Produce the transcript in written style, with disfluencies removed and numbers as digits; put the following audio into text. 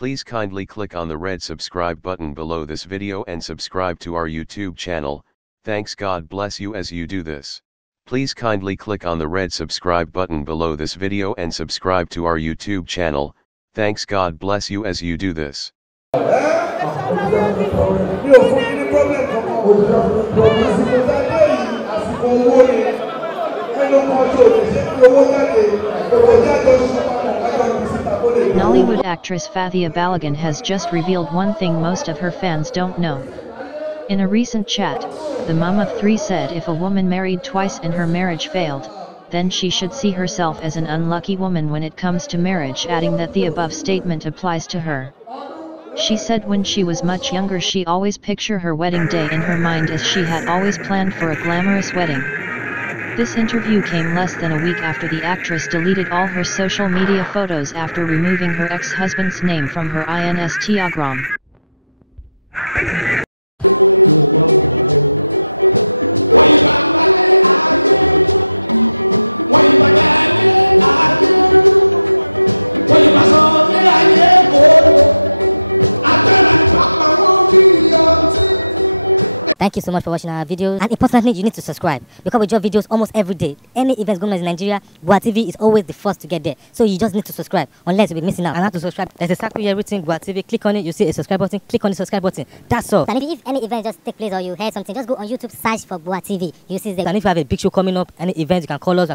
Please kindly click on the red subscribe button below this video and subscribe to our YouTube channel. Thanks, God bless you as you do this. Please kindly click on the red subscribe button below this video and subscribe to our YouTube channel. Thanks, God bless you as you do this. Nollywood actress Faithia Balogun has just revealed one thing most of her fans don't know. In a recent chat, the mum of three said if a woman married twice and her marriage failed, then she should see herself as an unlucky woman when it comes to marriage, adding that the above statement applies to her. She said when she was much younger she always pictured her wedding day in her mind as she had always planned for a glamorous wedding. This interview came less than a week after the actress deleted all her social media photos after removing her ex-husband's name from her Instagram. Thank you so much for watching our videos, and importantly you need to subscribe because we drop videos almost every day. Any events going on in Nigeria, Gua TV is always the first to get there, so you just need to subscribe unless you'll be missing out. And how to subscribe? There's a circle here written Gua TV. Click on it, you see a subscribe button. Click on the subscribe button. That's all. And if any event just take place or you heard something, just go on YouTube, search for Gua TV. You see the. And if you have a big show coming up, any event, you can call us.